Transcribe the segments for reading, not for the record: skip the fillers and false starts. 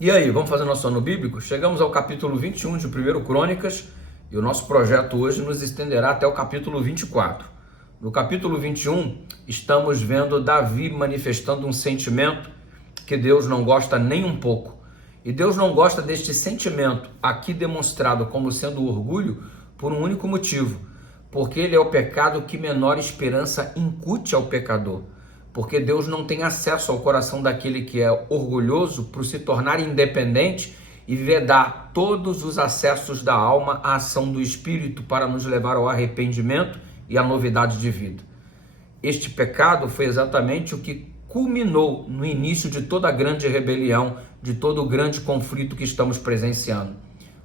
E aí, vamos fazer nosso ano bíblico? Chegamos ao capítulo 21 de 1 Crônicas e o nosso projeto hoje nos estenderá até o capítulo 24. No capítulo 21, estamos vendo Davi manifestando um sentimento que Deus não gosta nem um pouco. E Deus não gosta deste sentimento, aqui demonstrado como sendo o orgulho, por um único motivo. Porque ele é o pecado que menor esperança incute ao pecador. Porque Deus não tem acesso ao coração daquele que é orgulhoso por se tornar independente e vedar todos os acessos da alma à ação do Espírito para nos levar ao arrependimento e à novidade de vida. Este pecado foi exatamente o que culminou no início de toda a grande rebelião, de todo o grande conflito que estamos presenciando.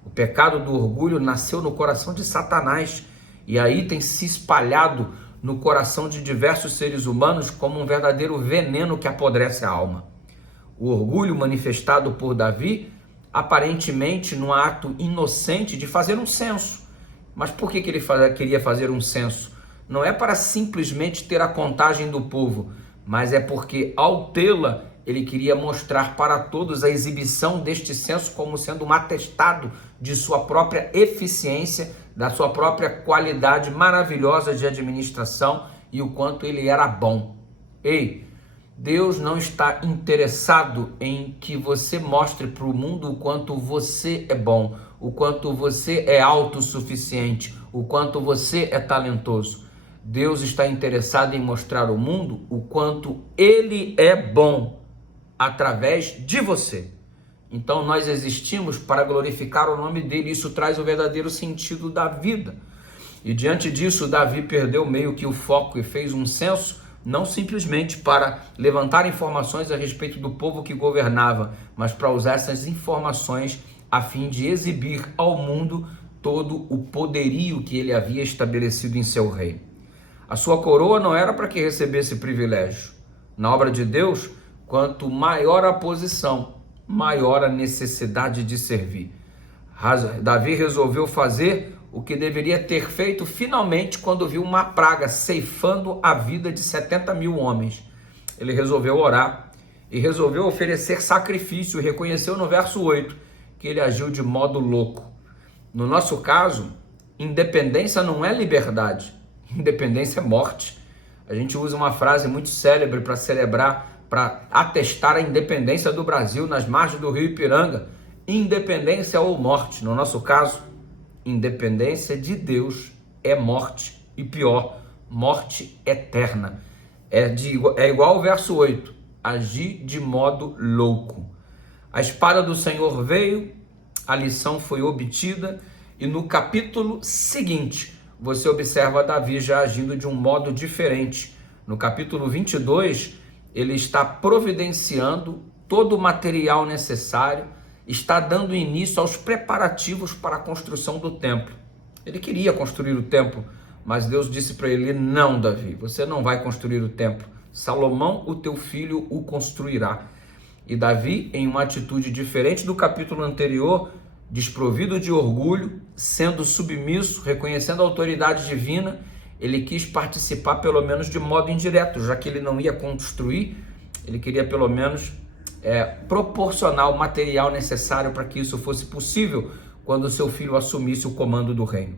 O pecado do orgulho nasceu no coração de Satanás e aí tem se espalhado no coração de diversos seres humanos como um verdadeiro veneno que apodrece a alma. O orgulho manifestado por Davi, aparentemente num ato inocente de fazer um censo. Mas por que ele queria fazer um censo? Não é para simplesmente ter a contagem do povo, mas é porque ao tê-la, ele queria mostrar para todos a exibição deste censo como sendo um atestado de sua própria eficiência, da sua própria qualidade maravilhosa de administração e o quanto ele era bom. Ei, Deus não está interessado em que você mostre para o mundo o quanto você é bom, o quanto você é autossuficiente, o quanto você é talentoso. Deus está interessado em mostrar ao mundo o quanto ele é bom através de você. Então nós existimos para glorificar o nome dele, isso traz o verdadeiro sentido da vida. E diante disso, Davi perdeu meio que o foco e fez um censo, não simplesmente para levantar informações a respeito do povo que governava, mas para usar essas informações a fim de exibir ao mundo todo o poderio que ele havia estabelecido em seu reino. A sua coroa não era para que recebesse privilégio. Na obra de Deus, quanto maior a posição, maior a necessidade de servir. Davi resolveu fazer o que deveria ter feito finalmente quando viu uma praga ceifando a vida de 70 mil homens. Ele resolveu orar e resolveu oferecer sacrifício e reconheceu no verso 8 que ele agiu de modo louco. No nosso caso, independência não é liberdade, independência é morte. A gente usa uma frase muito célebre para celebrar, para atestar a independência do Brasil nas margens do rio Ipiranga. Independência ou morte. No nosso caso, independência de Deus é morte e pior, morte eterna. É igual ao verso 8, agir de modo louco. A espada do Senhor veio, a lição foi obtida e no capítulo seguinte você observa Davi já agindo de um modo diferente. No capítulo 22, ele está providenciando todo o material necessário, está dando início aos preparativos para a construção do templo. Ele queria construir o templo, mas Deus disse para ele: não, Davi, você não vai construir o templo. Salomão, o teu filho, o construirá. E Davi, em uma atitude diferente do capítulo anterior, desprovido de orgulho, sendo submisso, reconhecendo a autoridade divina, ele quis participar pelo menos de modo indireto, já que ele não ia construir, ele queria pelo menos proporcionar o material necessário para que isso fosse possível quando seu filho assumisse o comando do reino.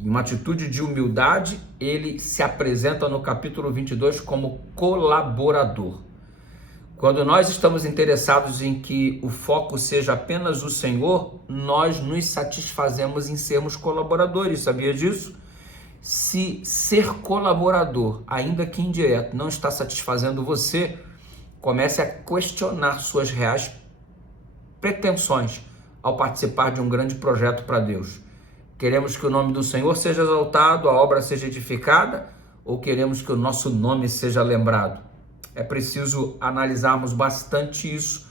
Em uma atitude de humildade, ele se apresenta no capítulo 22 como colaborador. Quando nós estamos interessados em que o foco seja apenas o Senhor, nós nos satisfazemos em sermos colaboradores, sabia disso? Se ser colaborador, ainda que indireto, não está satisfazendo você, comece a questionar suas reais pretensões ao participar de um grande projeto para Deus. Queremos que o nome do Senhor seja exaltado, a obra seja edificada, ou queremos que o nosso nome seja lembrado? É preciso analisarmos bastante isso,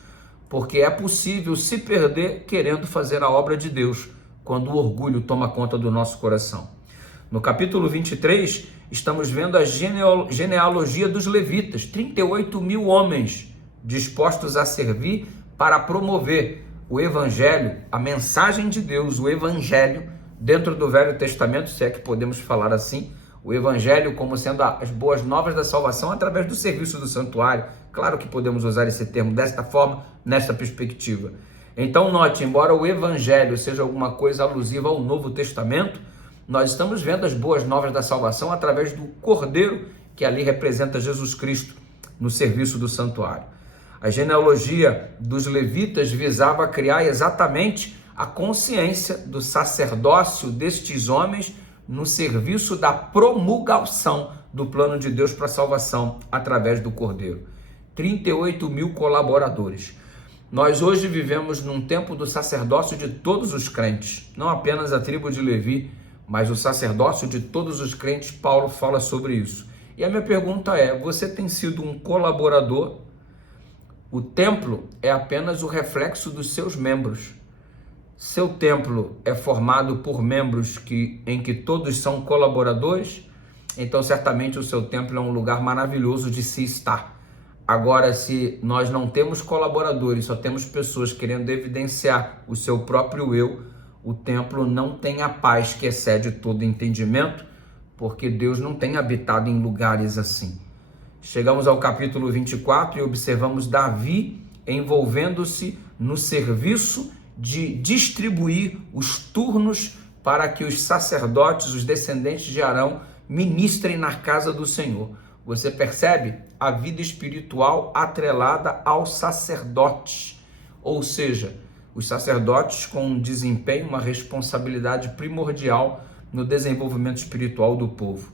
porque é possível se perder querendo fazer a obra de Deus, quando o orgulho toma conta do nosso coração. No capítulo 23, estamos vendo a genealogia dos levitas, 38 mil homens dispostos a servir para promover o evangelho, a mensagem de Deus, o evangelho dentro do Velho Testamento, se é que podemos falar assim, o evangelho como sendo as boas novas da salvação através do serviço do santuário. Claro que podemos usar esse termo desta forma, nessa perspectiva. Então note, embora o Evangelho seja alguma coisa alusiva ao Novo Testamento, nós estamos vendo as boas novas da salvação através do Cordeiro, que ali representa Jesus Cristo no serviço do santuário. A genealogia dos levitas visava criar exatamente a consciência do sacerdócio destes homens no serviço da promulgação do plano de Deus para a salvação através do Cordeiro. 38 mil colaboradores. Nós hoje vivemos num tempo do sacerdócio de todos os crentes, não apenas a tribo de Levi, mas o sacerdócio de todos os crentes. Paulo fala sobre isso. E a minha pergunta é, você tem sido um colaborador? O templo é apenas o reflexo dos seus membros. Seu templo é formado por membros em que todos são colaboradores? Então certamente o seu templo é um lugar maravilhoso de se estar. Agora, se nós não temos colaboradores, só temos pessoas querendo evidenciar o seu próprio eu, o templo não tem a paz que excede todo entendimento, porque Deus não tem habitado em lugares assim. Chegamos ao capítulo 24 e observamos Davi envolvendo-se no serviço de distribuir os turnos para que os sacerdotes, os descendentes de Arão, ministrem na casa do Senhor. Você percebe a vida espiritual atrelada aos sacerdotes, ou seja, os sacerdotes com um desempenho, uma responsabilidade primordial no desenvolvimento espiritual do povo.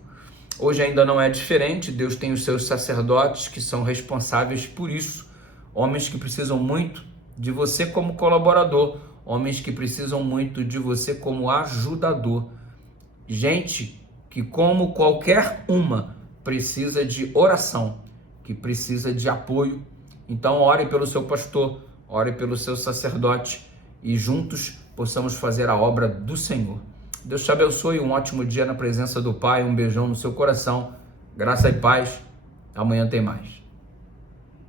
Hoje ainda não é diferente, Deus tem os seus sacerdotes que são responsáveis por isso, homens que precisam muito de você como colaborador, homens que precisam muito de você como ajudador, gente que como qualquer uma precisa de oração, que precisa de apoio. Então ore pelo seu pastor, ore pelo seu sacerdote e juntos possamos fazer a obra do Senhor. Deus te abençoe, um ótimo dia na presença do Pai, um beijão no seu coração, graça e paz, amanhã tem mais.